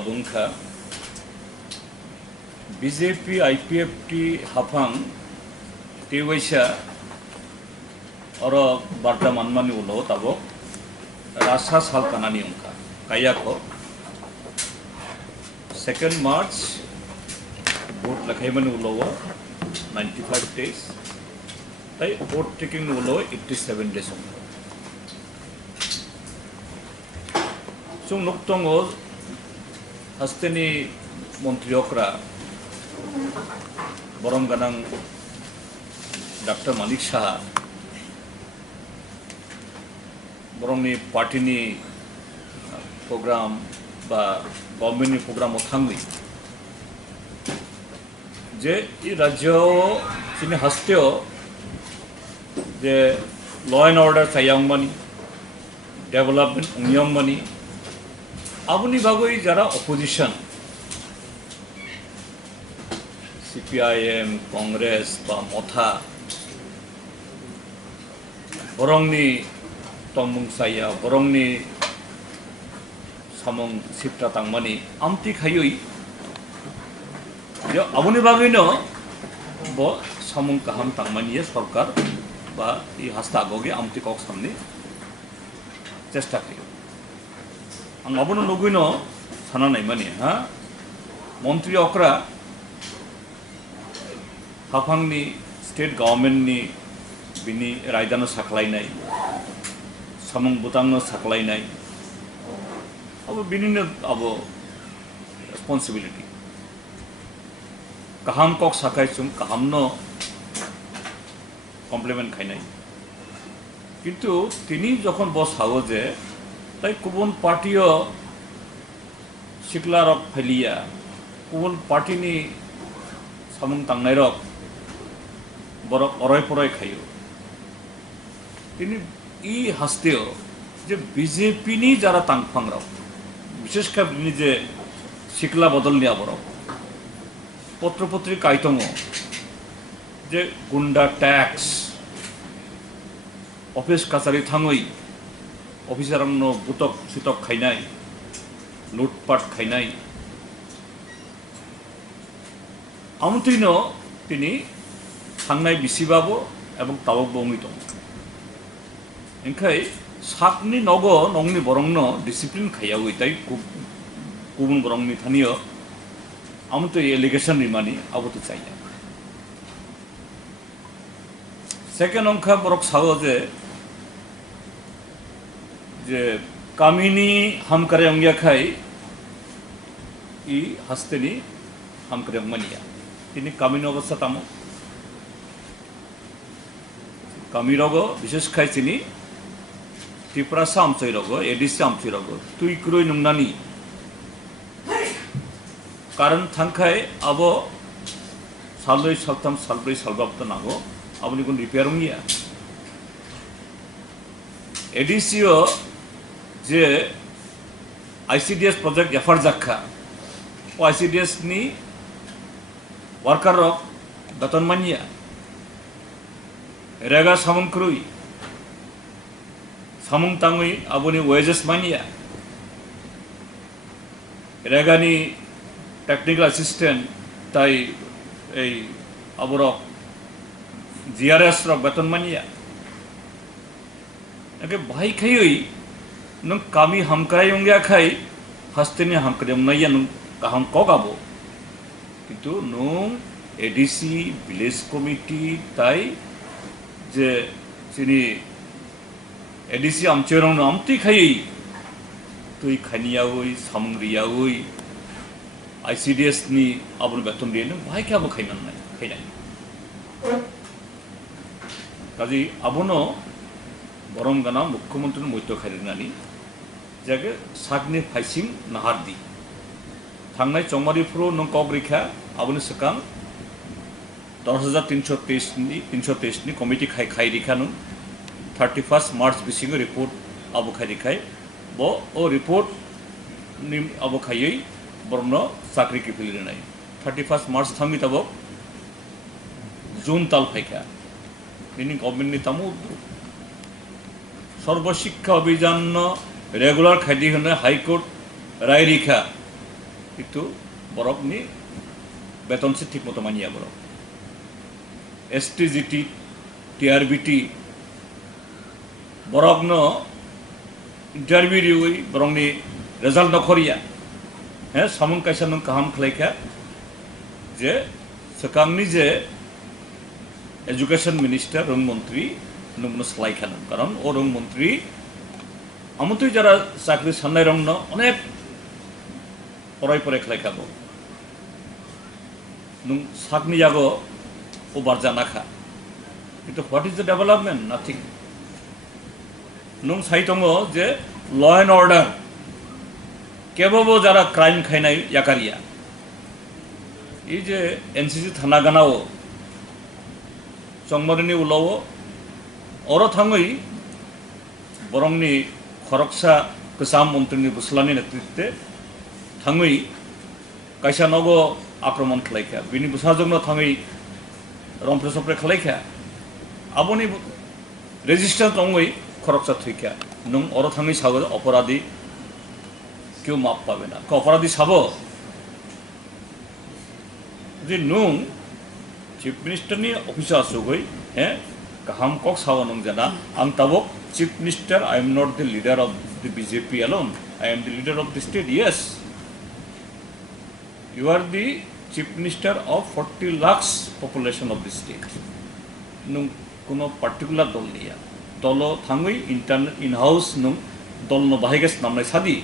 abungkha BJP IPFT Hapang Tewaisha oro barta manmani ulo tabo rasa salkanani ungka kayako 2nd March vote lakhaimani ulo 95 days tai vote taking ulo 87 days ungka chung noktongo hasteni montriokra borom ganang Dr. Malik Shah borong ni party ni program ba government ni program othangli je I rajyo chini hasteo je law and order sayangmani development ungyongmani abuni bagoi jara opposition CPIM Congress ba motha borong ni Mungsa borong ni samong sipta tangmani amti khayoi yo abuni bagoi no bo samong kaham tangmani ye sarkar ba I hasta goge amti kok samne chesta kayo ang abono nogui no sana nai mani ha montri okra Hapang ni state government ni bini raidano saklai nai samung butang no saklai nai abo bini no abo responsibility kaham kok sakai chung kaham no compliment khai nai kintu tini jokhon boss hago je tai kubun party o sikla rok phelia kubun party ni samung tangnai rok borok oroi poroi khayo tini I hasteo je BJP ni jara tangphang rok bishesh kar bini je sikla bodol niya borok potro potri kaitongo je gunda tax office kasari thangoi officer no butok sitok khainai lutpat khainai amtuino tini थांनाय बिसिबाबो एबं ताबक बंगितो एंखाय साकनि नगो नंनि बरंनो discipline खायावै ताई गुबुन बरंनि थानियो आमतो allegation रिमानि आबोतो चाइया second अंका बरक sago जे कामिनी हम करे अंगिया खाय इ हस्तेनि हम करे मनिया तिनि कामिनी अवस्था तामो Kamirogo bishesh khai chini Tiprasa amchoirogo edisi amchoirogo tui kuroi nungnani karan thangkhai abo saloi saltam salbroi salbapta nago aboni gun repair ungia edisi o je ICDS project Yakgulo o ICDS ni worker rok beton mania Rega samung krui samung tangui aboni wages mania rega ni technical assistant tai ei aboro JRS rok beton mania ake bhai khayoi nung kami hamkai ongya khai hasteni hamkrem naiya nung kaham kogabo kintu nung ADC village committee tai je sini edisi amcherong no amti khai tui khaniyaoi samriyaoi ICDS ni abun beton din bhai kya bo khainan nai khainai kaji abuno borom gana mukhyamantri moito khairinani jage sagni faising nahardi thangnai chongmari pro nong kogrikha abuni sakang 10,323 ni committee khai rikhanu 31st March bisingo report abu khai rikhai bo o report ni abu khayei borno sakri ki philire nai 31st March thangi tabo June tal phaikha ini government ni tamu Sarva Shiksha Abhiyan regular খাইদি হনে high court রায় রেখা কিন্তু বরকনি বেতন সে ঠিক মতো মানিয়া বরক STGT JRBT বরকন interview বরংনি result নকরিয়া হ্যাঁ সামং কাইসা নং কাহাম খালাইখা যে সেকাংনি যে এডুকেশন মিনিস্টার রং মন্ত্রী নমন সালাইখান কারণ ও রং মন্ত্রী আমতই যারা চাকরি সান্নাই রং অনেক পড়াই পরে খালাইখাবো নং সাকনি জাগো ও বারজা নাখা কিন্তু what is the development nothing নং সাইতং যে ল এন্ড অর্ডার কেবল যারা ক্রাইম খাইনাই ইয়াকারিয়া এই যে এনসিসি থানা গানাও চংমরিনি উলাও অর থাঙই বরংনি খরকসা কসাম মন্ত্রীনি বুসলানি নেতৃত্বে থাঙই কাইসা নগ আক্রমণ খালাইখা বিনি বুসাজং থাঙই রমপ্রে সপ্রে খালাইখা আবনি রেজিস্টার তংই খরকসা থইখা নং অর থাঙই সাগো অপরাধী কেউ মাপ পাবে না অপরাধী সাব যে নুং চিফ মিনিস্টার নি অফিসে আসুগই হ্যাঁ কাহাম কক সাবা নং জানা আং তাবক chief minister I am not the leader of the BJP alone, I am the leader of the state. Yes, you are the chief minister of 40 lakhs population of the state. Nung কোনো particular দল নিয়া দল থাঙ্গই in house নং দল ন বাহিগেস নামনাই সাদি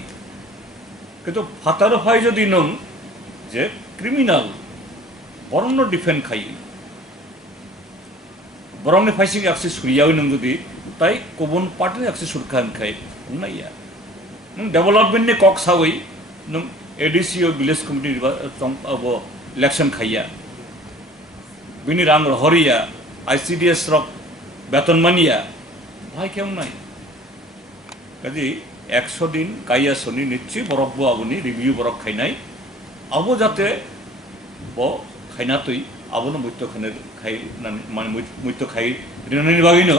কিন্তু ফাতার হয় যদি নং যে ক্রিমিনাল বরণ ডিফেন্ড খাই বরংনি ফাইসিং আকসি সুরিয়াও নং যদি তাই কোবন পার্টি আকসি সুরখান খাই নাইয়া নং ডেভেলপমেন্ট নি কক সাওই নং ADC ও ভিলেজ কমিটি ইলেকশন খাইয়া বিনি রাং হরিয়া ICDS রক বেতন মানিয়া ভাই কেউ নাই কাজে 100 দিন কাইয়া শনি নিচ্ছি বরক বো আবনি রিভিউ বরক খাই নাই আবো যাতে ব খাইনা তুই আবনো মৈত্য খানের খাই মানে মৈত্য খাই রিনানি বাগিনো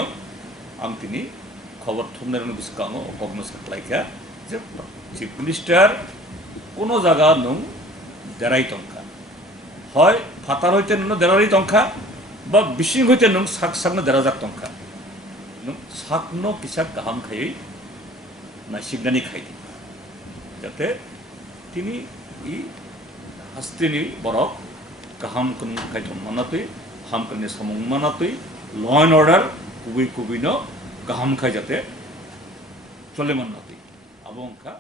আম তিনি খবর থমনের বুসকাং কগনস লাইকা যে চিফ মিনিস্টার কোনো জায়গা নং দেরাই টঙ্কা হয় ফাতার হইতে নং দেরারি টঙ্কা বা বিশিং হইতে নং সাক সাকনো দেরাজাক টঙ্কা নং সাকনো কিসাক গাহাম খাই না সিগনানি খাই যাতে তিনি ই হাস্তিনি বরক গাহাম কোন খাইতন মানাতই হামকনি সমং মানাতই ল এন্ড অর্ডার কুবি কুবিনো গাহাম খাই যাতে চলে মানাতই আবংকা